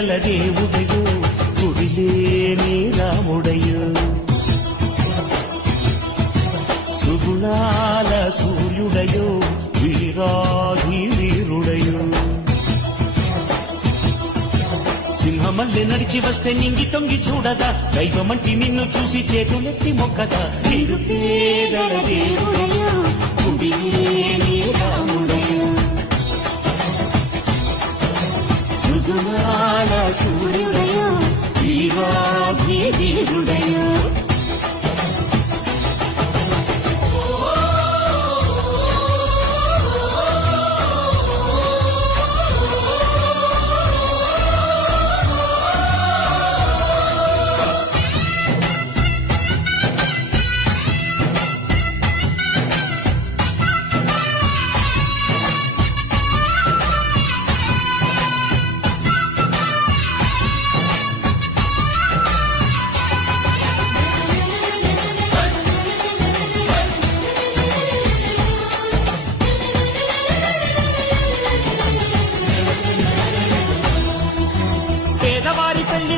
నిరుపేదల దేవుడయో గుడిలేని రాముడయో సుగుణాల సూర్యుడయో వీరాధి వీరుడయో సింహమల్లె నడిచి వస్తే నింగి తొంగి చూడదా దైవమంటి నిన్ను చూసి చేతులెత్తి మొక్కదా నిరుపేదల దేవుడయో గుడిలేని రాముడయో సుగుణాల సూర్యుడయో వీరాధి వీరుడయో పేదవారి పెళ్లి